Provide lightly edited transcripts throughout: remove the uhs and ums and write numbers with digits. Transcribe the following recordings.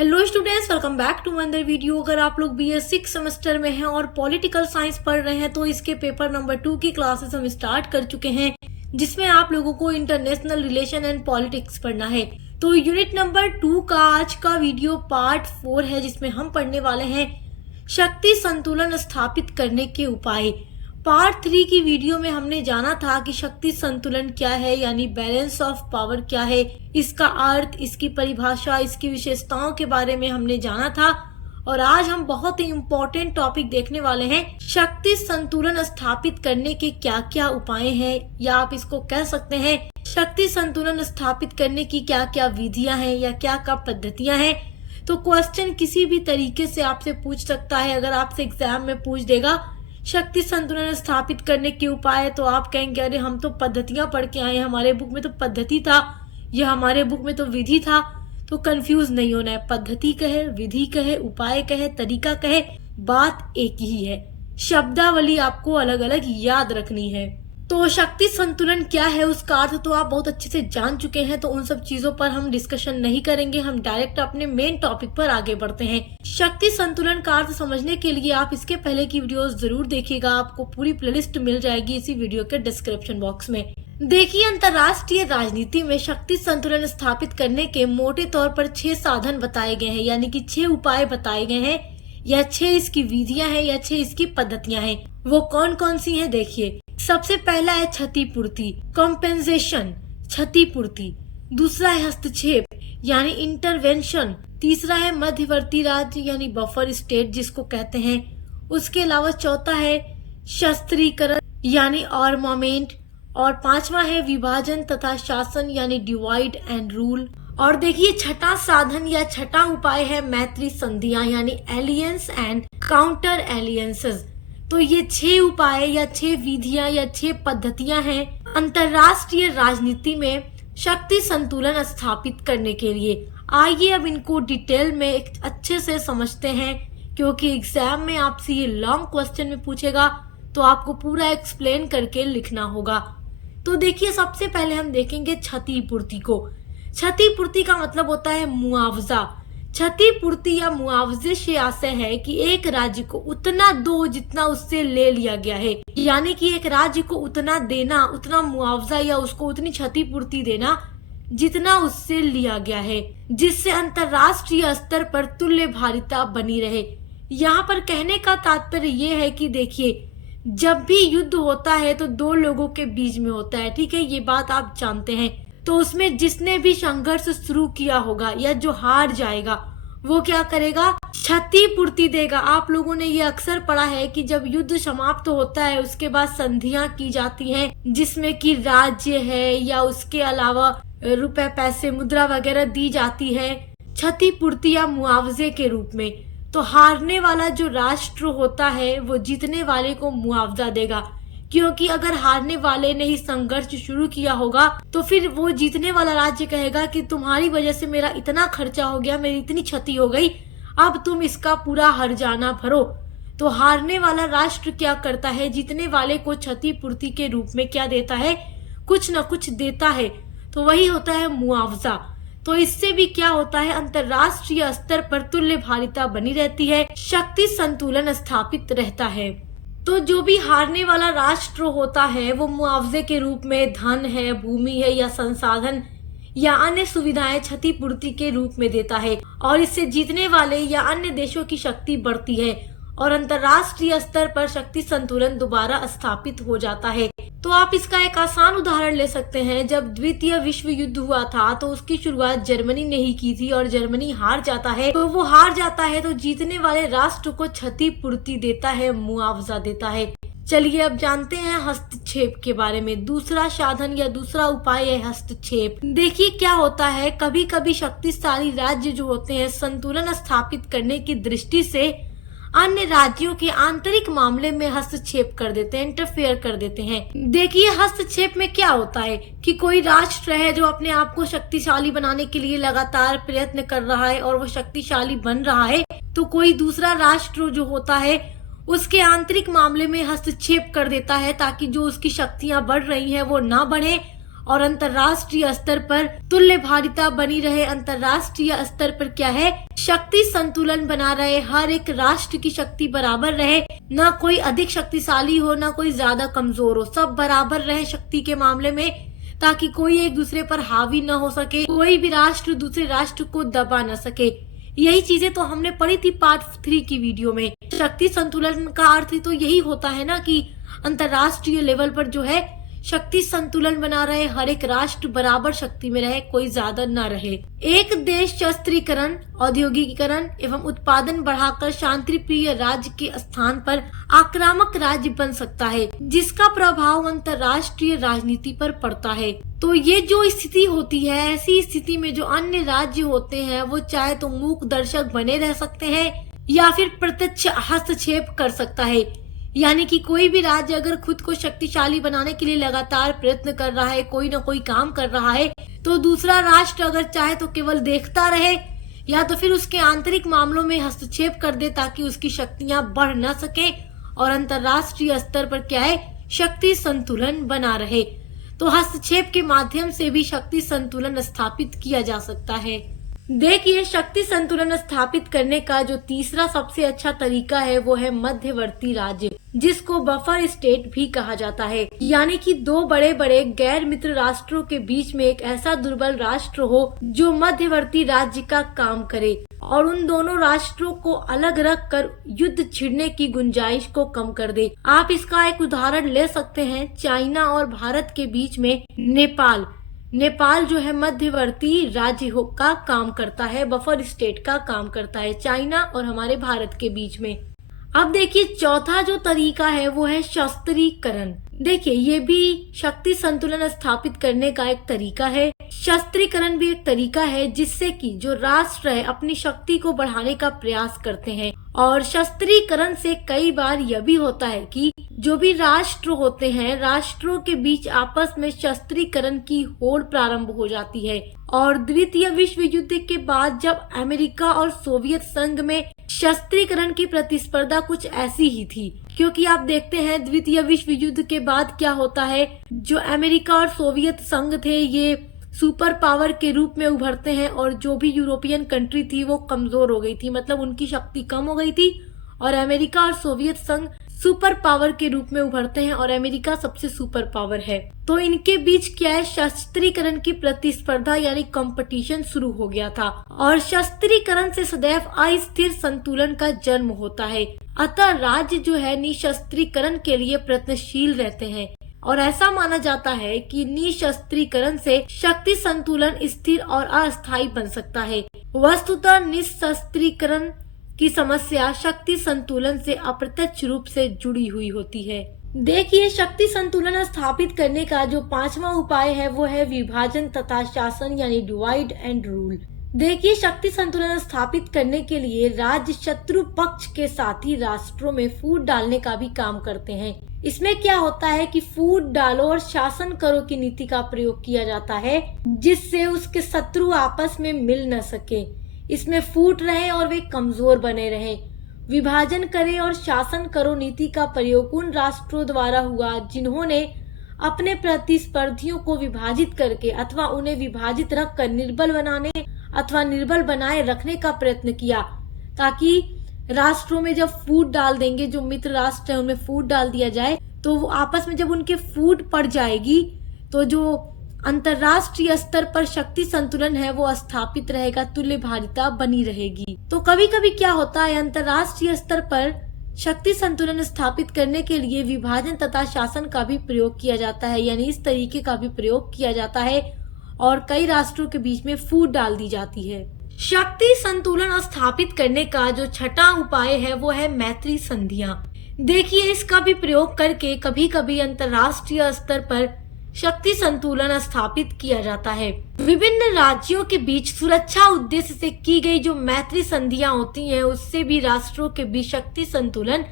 Hello students, welcome back to another video. अगर आप लोग BS 6 सेमेस्टर में हैं और पॉलिटिकल साइंस पढ़ रहे हैं तो इसके पेपर नंबर 2 की क्लासेस हम स्टार्ट कर चुके हैं, जिसमें आप लोगों को इंटरनेशनल रिलेशन एंड पॉलिटिक्स पढ़ना है। तो यूनिट नंबर 2 का आज का वीडियो पार्ट 4 है, जिसमें हम पढ़ने वाले हैं शक्ति संतुलन स्थापित करने के उपाय। पार्ट 3 की वीडियो में हमने जाना था कि शक्ति संतुलन क्या है, यानी बैलेंस ऑफ पावर क्या है, इसका अर्थ, इसकी परिभाषा, इसकी विशेषताओं के बारे में हमने जाना था। और आज हम बहुत ही इम्पोर्टेंट टॉपिक देखने वाले हैं, शक्ति संतुलन स्थापित करने के क्या क्या उपाय हैं, या आप इसको कह सकते हैं शक्ति संतुलन स्थापित करने की क्या क्या विधियां हैं या क्या क्या पद्धतियां हैं। तो क्वेश्चन किसी भी तरीके से आपसे पूछ सकता है। अगर आपसे एग्जाम में पूछ देगा शक्ति संतुलन स्थापित करने के उपाय, तो आप कहेंगे अरे हम तो पद्धतियां पढ़ के आए, हमारे बुक में तो पद्धति था, यह हमारे बुक में तो विधि था। तो कंफ्यूज नहीं होना है, पद्धति कहे, विधि कहे, उपाय कहे, तरीका कहे, बात एक ही है। शब्दावली आपको अलग अलग याद रखनी है। तो शक्ति संतुलन क्या है, उसका अर्थ तो आप बहुत अच्छे से जान चुके हैं, तो उन सब चीजों पर हम डिस्कशन नहीं करेंगे। हम डायरेक्ट अपने मेन टॉपिक पर आगे बढ़ते हैं। शक्ति संतुलन का अर्थ समझने के लिए आप इसके पहले की वीडियोस जरूर देखिएगा, आपको पूरी प्लेलिस्ट मिल जाएगी इसी वीडियो के डिस्क्रिप्शन बॉक्स में। देखिए, अंतर्राष्ट्रीय राजनीति में शक्ति संतुलन स्थापित करने के मोटे तौर पर 6 साधन बताए गए हैं, यानी कि 6 उपाय बताए गए हैं, या 6 इसकी विधियां हैं, या 6 इसकी पद्धतियां हैं। वो कौन कौन सी हैं देखिए। सबसे पहला है क्षतिपूर्ति, कॉम्पेंसेशन, क्षतिपूर्ति। दूसरा है हस्तक्षेप यानी इंटरवेंशन। तीसरा है मध्यवर्ती राज्य यानी बफर स्टेट जिसको कहते हैं। उसके अलावा चौथा है शस्त्रीकरण यानी आर्मामेंट। और 5वां है विभाजन तथा शासन यानी डिवाइड एंड रूल। और देखिए, छठा साधन या छठा उपाय है मैत्री संधियां यानी एलियंस एंड काउंटर एलियंसेस। तो ये 6 उपाय या 6 विधियां या 6 पद्धतियां हैं अंतरराष्ट्रीय राजनीति में शक्ति संतुलन स्थापित करने के लिए। आइए अब इनको डिटेल में एक अच्छे से समझते हैं, क्योंकि एग्जाम में आपसे ये लॉन्ग क्वेश्चन में पूछेगा, तो आपको पूरा एक्सप्लेन करके लिखना होगा। तो देखिए, सबसे पहले हम देखेंगे क्षतिपूर्ति को। क्षतिपूर्ति का मतलब होता है मुआवजा। क्षतिपूर्ति या मुआवजे से आशय है कि एक राज्य को उतना दो जितना उससे ले लिया गया है, यानी कि एक राज्य को उतना देना, उतना मुआवजा या उसको उतनी क्षतिपूर्ति देना जितना उससे लिया गया है, जिससे अंतरराष्ट्रीय स्तर पर तुल्यभारिता बनी रहे। यहाँ पर कहने का तात्पर्य ये है कि देखिए, जब भी युद्ध होता है तो 2 लोगों के बीच में होता है, ठीक है, ये बात आप जानते हैं। तो उसमें जिसने भी संघर्ष शुरू किया होगा या जो हार जाएगा वो क्या करेगा, क्षतिपूर्ति देगा। आप लोगों ने ये अक्सर पढ़ा है कि जब युद्ध समाप्त होता है उसके बाद संधियां की जाती हैं, जिसमें कि राज्य है या उसके अलावा रुपए, पैसे, मुद्रा वगैरह दी जाती है क्षतिपूर्ति या मुआवजे के रूप में। तो हारने वाला जो राष्ट्र होता है वो जीतने वाले को मुआवजा देगा, क्योंकि अगर हारने वाले ने ही संघर्ष शुरू किया होगा तो फिर वो जीतने वाला राज्य कहेगा कि तुम्हारी वजह से मेरा इतना खर्चा हो गया, मेरी इतनी क्षति हो गई, अब तुम इसका पूरा हर्जाना भरो। तो हारने वाला राष्ट्र क्या करता है, जीतने वाले को क्षतिपूर्ति के रूप में क्या देता है, कुछ न कुछ देता है। तो वही होता है मुआवजा। तो इससे भी क्या होता है, अंतरराष्ट्रीय स्तर पर तुल्यभारिता बनी रहती है, शक्ति संतुलन स्थापित रहता है। तो जो भी हारने वाला राष्ट्र होता है वो मुआवजे के रूप में धन है, भूमि है या संसाधन या अन्य सुविधाएं क्षतिपूर्ति के रूप में देता है, और इससे जीतने वाले या अन्य देशों की शक्ति बढ़ती है और अंतरराष्ट्रीय स्तर पर शक्ति संतुलन दोबारा स्थापित हो जाता है। तो आप इसका एक आसान उदाहरण ले सकते हैं। जब द्वितीय विश्व युद्ध हुआ था तो उसकी शुरुआत जर्मनी ने ही की थी, और जर्मनी हार जाता है तो वो हार जाता है तो जीतने वाले राष्ट्र को क्षतिपूर्ति देता है, मुआवजा देता है। चलिए अब जानते हैं हस्तक्षेप के बारे में। दूसरा साधन या दूसरा उपाय है हस्तक्षेप। देखिए, क्या होता है, कभी कभी शक्तिशाली राज्य जो होते हैं संतुलन स्थापित करने की दृष्टि से अन्य राज्यों के आंतरिक मामले में हस्तक्षेप कर देते हैं, इंटरफेयर कर देते हैं। देखिए, हस्तक्षेप में क्या होता है कि कोई राष्ट्र है जो अपने आप को शक्तिशाली बनाने के लिए लगातार प्रयत्न कर रहा है और वो शक्तिशाली बन रहा है, तो कोई दूसरा राष्ट्र जो होता है उसके आंतरिक मामले में हस्तक्षेप कर देता है, ताकि जो उसकी शक्तियां बढ़ रही हैं वो ना बढ़े और अंतर्राष्ट्रीय स्तर पर तुल्यभारिता बनी रहे। अंतर्राष्ट्रीय स्तर पर क्या है, शक्ति संतुलन बना रहे, हर एक राष्ट्र की शक्ति बराबर रहे, ना कोई अधिक शक्तिशाली हो ना कोई ज्यादा कमजोर हो, सब बराबर रहे शक्ति के मामले में, ताकि कोई एक दूसरे पर हावी न हो सके, कोई भी राष्ट्र दूसरे राष्ट्र को दबा न सके। यही चीजें तो हमने पढ़ी थी पार्ट 3 की वीडियो में। शक्ति संतुलन का अर्थ तो यही होता है ना कि अंतरराष्ट्रीय लेवल पर जो है शक्ति संतुलन बना रहे, हर एक राष्ट्र बराबर शक्ति में रहे, कोई ज्यादा न रहे। एक देश शस्त्रीकरण, औद्योगिकीकरण एवं उत्पादन बढ़ाकर शांति प्रिय राज्य के स्थान पर आक्रामक राज्य बन सकता है, जिसका प्रभाव अंतरराष्ट्रीय राजनीति पर पड़ता है। तो ये जो स्थिति होती है, ऐसी स्थिति में जो अन्य राज्य होते हैं वो चाहे तो मूक दर्शक बने रह सकते हैं या फिर प्रत्यक्ष हस्तक्षेप कर सकता है। यानी कि कोई भी राज्य अगर खुद को शक्तिशाली बनाने के लिए लगातार प्रयत्न कर रहा है, कोई ना कोई काम कर रहा है, तो दूसरा राष्ट्र अगर चाहे तो केवल देखता रहे या तो फिर उसके आंतरिक मामलों में हस्तक्षेप कर दे ताकि उसकी शक्तियां बढ़ न सके और अंतरराष्ट्रीय स्तर पर क्या है, शक्ति संतुलन बना रहे। तो हस्तक्षेप के माध्यम से भी शक्ति संतुलन स्थापित किया जा सकता है। देखिए, शक्ति संतुलन स्थापित करने का जो तीसरा सबसे अच्छा तरीका है वो है मध्यवर्ती राज्य, जिसको बफर स्टेट भी कहा जाता है। यानी कि दो बड़े बड़े गैर मित्र राष्ट्रों के बीच में एक ऐसा दुर्बल राष्ट्र हो जो मध्यवर्ती राज्य का काम करे और उन दोनों राष्ट्रों को अलग रख कर युद्ध छिड़ने की गुंजाइश को कम कर दे। आप इसका एक उदाहरण ले सकते हैं, चाइना और भारत के बीच में नेपाल जो है मध्यवर्ती राज्य का काम करता है, बफर स्टेट का काम करता है, चाइना और हमारे भारत के बीच में। अब देखिए, चौथा जो तरीका है वो है शस्त्रीकरण। देखिए, ये भी शक्ति संतुलन स्थापित करने का एक तरीका है। शस्त्रीकरण भी एक तरीका है जिससे कि जो राष्ट्र है अपनी शक्ति को बढ़ाने का प्रयास करते हैं। और शस्त्रीकरण से कई बार यह भी होता है कि जो भी राष्ट्र होते हैं, राष्ट्रों के बीच आपस में शस्त्रीकरण की होड़ प्रारंभ हो जाती है। और द्वितीय विश्व युद्ध के बाद जब अमेरिका और सोवियत संघ में शस्त्रीकरण की प्रतिस्पर्धा कुछ ऐसी ही थी, क्योंकि आप देखते हैं द्वितीय विश्व युद्ध के बाद क्या होता है, जो अमेरिका और सोवियत संघ थे ये सुपर पावर के रूप में उभरते हैं और जो भी यूरोपियन कंट्री थी वो कमजोर हो गई थी, मतलब उनकी शक्ति कम हो गई थी और अमेरिका और सोवियत संघ सुपर पावर के रूप में उभरते हैं और अमेरिका सबसे सुपर पावर है। तो इनके बीच क्या है, शस्त्रीकरण की प्रतिस्पर्धा यानी कंपटीशन शुरू हो गया था और शस्त्रीकरण से सदैव अस्थिर संतुलन का जन्म होता है। अतः राज्य जो है निशस्त्रीकरण के लिए प्रयत्नशील रहते हैं और ऐसा माना जाता है कि निशस्त्रीकरण से शक्ति संतुलन स्थिर और अस्थायी बन सकता है। वस्तुतः निशस्त्रीकरण की समस्या शक्ति संतुलन से अप्रत्यक्ष रूप से जुड़ी हुई होती है। देखिए, शक्ति संतुलन स्थापित करने का जो पांचवा उपाय है वो है विभाजन तथा शासन यानी डिवाइड एंड रूल। देखिए, शक्ति संतुलन स्थापित करने के लिए राज्य शत्रु पक्ष के साथी राष्ट्रों में फूट डालने का भी काम करते हैं। इसमें क्या होता है कि फूट डालो और शासन करो की नीति का प्रयोग किया जाता है, जिससे उसके शत्रु आपस में मिल न सके, इसमें फूट रहे और वे कमजोर बने रहे। विभाजन करे और शासन करो नीति का प्रयोग उन राष्ट्रों द्वारा हुआ जिन्होंने अपने प्रतिस्पर्धियों को विभाजित करके अथवा उन्हें विभाजित रखकर निर्बल बनाने अथवा निर्बल बनाए रखने का प्रयत्न किया, ताकि राष्ट्रों में जब फूट डाल देंगे, जो मित्र राष्ट्र है उनमें फूट डाल दिया जाए, तो वो आपस में जब उनके फूट पड़ जाएगी तो जो अंतरराष्ट्रीय स्तर पर शक्ति संतुलन है वो स्थापित रहेगा, तुल्यभारिता बनी रहेगी। तो कभी कभी क्या होता है, अंतरराष्ट्रीय स्तर पर शक्ति संतुलन स्थापित करने के लिए विभाजन तथा शासन का भी प्रयोग किया जाता है, यानी इस तरीके का भी प्रयोग किया जाता है और कई राष्ट्रों के बीच में फूट डाल दी जाती है। शक्ति संतुलन स्थापित करने का जो छठा उपाय है वो है मैत्री संधियां। देखिए, इसका भी प्रयोग करके कभी कभी अंतरराष्ट्रीय स्तर पर शक्ति संतुलन स्थापित किया जाता है। विभिन्न राज्यों के बीच सुरक्षा उद्देश्य से की गई जो मैत्री संधियां होती हैं, उससे भी राष्ट्रों के बीच शक्ति संतुलन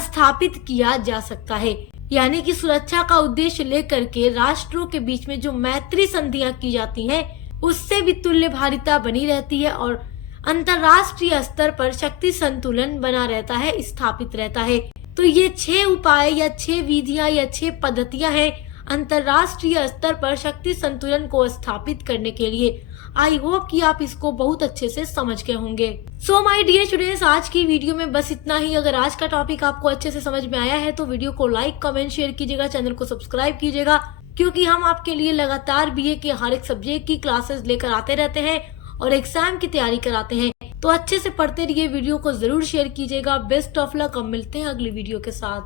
स्थापित किया जा सकता है। यानी कि सुरक्षा का उद्देश्य लेकर के राष्ट्रों के बीच में जो मैत्री संधियां की जाती हैं, उससे भी तुल्यभारिता बनी रहती है और अंतरराष्ट्रीय स्तर पर शक्ति संतुलन बना रहता है, स्थापित रहता है। तो ये 6 उपाय या 6 विधियां या 6 पद्धतियां हैं अंतरराष्ट्रीय स्तर पर शक्ति संतुलन को स्थापित करने के लिए। आई होप कि आप इसको बहुत अच्छे से समझ गए होंगे। सो माय डियर स्टूडेंट्स, आज की वीडियो में बस इतना ही। अगर आज का टॉपिक आपको अच्छे से समझ में आया है तो वीडियो को लाइक, कमेंट, शेयर कीजिएगा, चैनल को सब्सक्राइब कीजिएगा, क्योंकि हम आपके लिए लगातार बीए के हर एक सब्जेक्ट की क्लासेस लेकर आते रहते हैं और एग्जाम की तैयारी कराते हैं। तो अच्छे से पढ़ते रहिए, वीडियो को जरूर शेयर कीजिएगा। बेस्ट ऑफ लक, हम मिलते हैं अगली वीडियो के साथ।